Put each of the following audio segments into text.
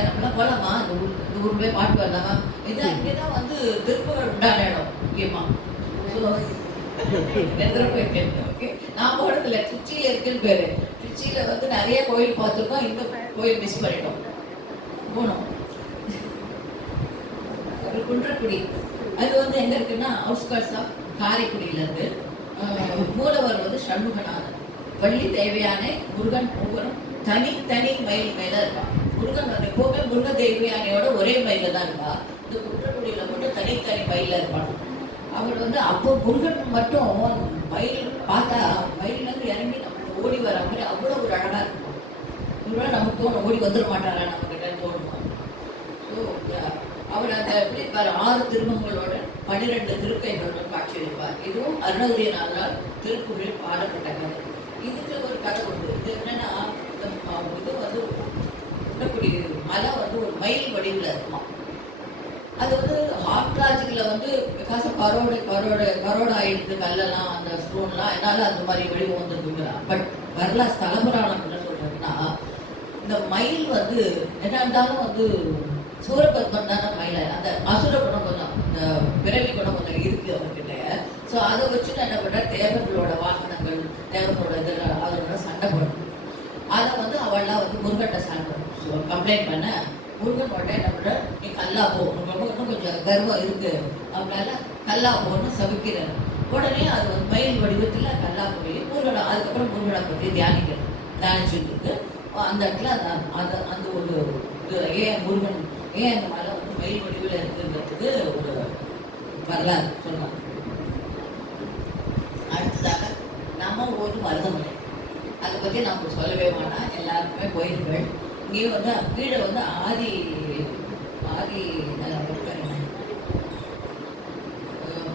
நம்மளாம் போகலாமா இந்த ஊர் போய் பாட்டு வரலாமா இதான் இங்கே தான் வந்து திருப்பூர் உண்டான இடம் முக்கியமாக. ஸோ ஓகே நான் போனதில்ல, திருச்சியில் இருக்குன்னு பேர். திருச்சியில் வந்து நிறைய கோயில் பார்த்துருக்கோம், இந்த கோயில் மிஸ் பண்ணிட்டோம். போனோம் ஒரு குன்றக்குடி, அது வந்து எங்கே இருக்குன்னா அவுட்ஸ்கர்ட்ஸ் ஆஃப் காரைக்குடியிலேருந்து. மூலவர் வந்து சண்முகநாதன், வள்ளி தேவையானை, முருகன் ஒவ்வொரும் தனி மயில் மேலே இருப்பான். முருகன் வந்து எப்போவுமே முருக தேவியானையோட ஒரே மயில தான் இருப்பா. இந்த குன்றக்குடியில் மட்டும் தனி மயில இருப்பான். அவர் வந்து அப்போ முருகன் மட்டும் மயில் பார்த்தா மயிலேருந்து இறங்கி நம்ம ஓடி வர மாதிரி அவ்வளோ ஒரு அழகாக இருக்கும். இவரெல்லாம் நமக்கு தோணும் ஓடி வந்துட மாட்டாரா நம்ம கிட்ட தோணுமா. ஸோ அவர் அந்த எப்படி 6 திருமங்களோட 12 திருக்கைகளோட காட்சி அளிப்பார். இதுவும் அருணகிரிநாதரால் திருக்குறளில் பாடப்பட்ட கதை. இதுக்கு ஒரு கதை உண்டு. இது என்னன்னா, இது வந்து குன்றக்குடி மலை வந்து ஒரு மயில் வடிவில் இருக்குமா. அது வந்து ஆர்கியாலஜிக்கில் வந்து பிகாஸ் கரோடு ஆயிடுது கல்லெல்லாம், அந்த ஸ்டோன்லாம், என்னால் அந்த மாதிரி வடிவம் வந்துருக்குங்களா. பட் வரலாறு ஸ்தலபுராணம் என்ன சொல்கிறதுன்னா, இந்த மயில் வந்து என்ன இருந்தாலும் வந்து சூரபத்மன் தானே மயில, அந்த அசுர குணம் கொஞ்சம், இந்த பிறவி குணம் கொஞ்சம் இருக்குது அவர்கிட்ட. ஸோ அதை வச்சு நான் என்ன பண்ணுறேன், தேவர்களோட வாகனங்கள், தேவர்களோட இதில் அதோட சண்டை போடணும். அதை வந்து அவள்லாம் வந்து முருகன்கிட்ட சண்டை கம்ப்ளைண்ட் பண்ண, முருகனோட என்ன பண்ணுற, நீ கல்லா போ, ரொம்ப இன்னும் கொஞ்சம் கர்வம் இருக்குது அவனால கல்லா போன்னு சவிக்கிறார். உடனே அது வந்து மயில் வடிவத்தில் கல்லா போய் முருகனை, அதுக்கப்புறம் முருகனை பற்றி தியானிச்சுட்டு அந்த இடத்துல அந்த ஒரு ஏன் முருகன் ஏன் அந்த மலை வந்து மயில் வடிவில் இருக்குங்கிறதுக்கு ஒரு வரலாறு சொல்லுவாங்க. அடுத்ததாக நம்ம ஒரு மருதமலை, அதை பற்றி நம்ம சொல்லவே வேணாம், எல்லாருக்குமே கோயில்கள். இங்கே வந்து கீழே வந்து ஆதி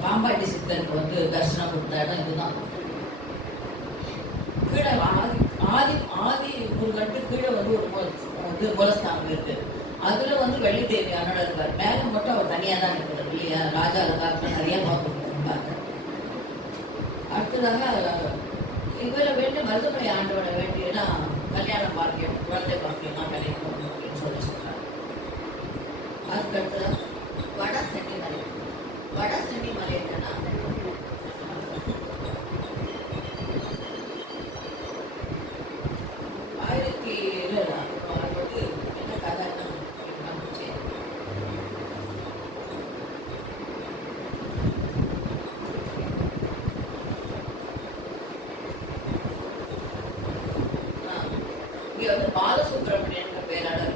பாம்பாட்டி சித்தருக்கு வந்து தரிசனம் கொடுத்த இடம் இதுதான். கீழே ஆதி முருகன்ட்டு கீழே வந்து ஒரு மூலஸ்தானம் இருக்கு. அதுல வந்து வெள்ளி தேவி அண்ணன் இருக்கார். மேல மட்டும் அவர் தனியா தான் இருக்கிறார் இல்லையா. ராஜா இருக்காரு, நிறைய பார்த்துருக்காங்க. அடுத்ததாக இவரை வேண்டிய மருதமலை ஆண்டோட வேண்டியனா கல்யாண பாக்கியம், குழந்தை பாக்கியம்லாம் கிடைக்கும் அப்படின்னு சொல்லி சொல்றாரு. அதுக்கடுத்து வட சென்னிமலை என்னன்னா, இங்கே வந்து பாலசுப்ரமணியன் பேராளர்